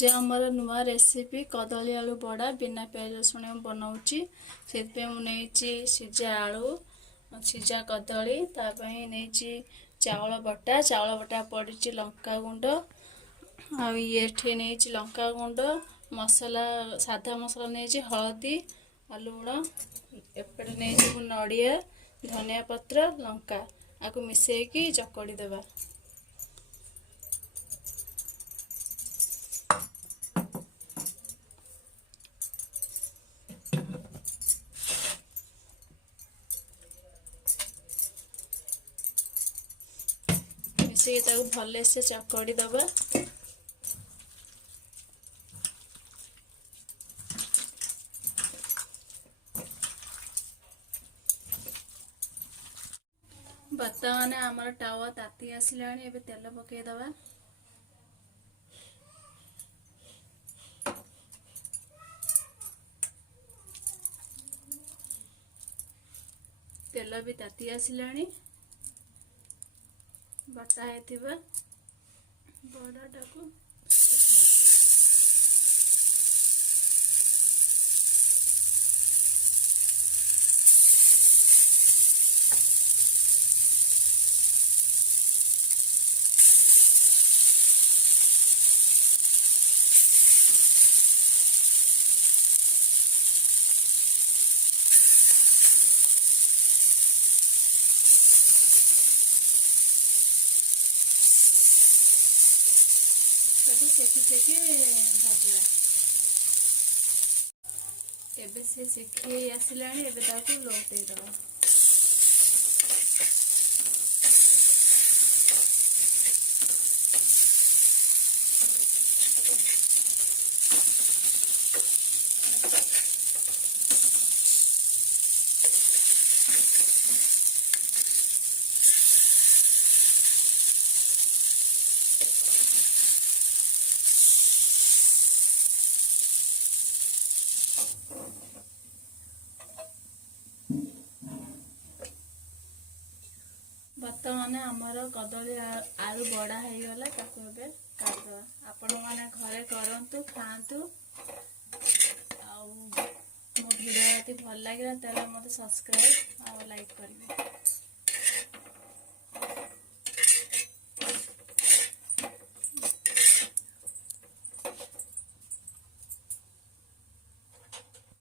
आज आमर नुआ रेसिपी कदली आलू बड़ा बिना प्याज रसुण बनाऊँगी से मुझे सीझा आलू सीझा कदली नहीं चावल बटा पड़ी लंका गुंड ये नहीं लंका गुंड मसला साधा मसला नहीं हलदी लुण एपटे नहीं नड़िया धनिया पत्र लंका आपको मिसेकी चकड़ी देवा। मिसेकी भले से चकड़ी दबा। बर्तमान आमर टावा ताती आसला तेल पकई दबा। तेल भी ताती आसला बटा है बड़ाटा को सेकी भाजवा। एबे से सेकी आसला लौटे दबा। बर्तमान आमर कदली आलू बड़ा हो गला काटदवा। आपण मैंने घरे करंतु खातु मो वीडियो यदि भल लगे तेल मत सब्सक्राइब और लाइक करेंगे।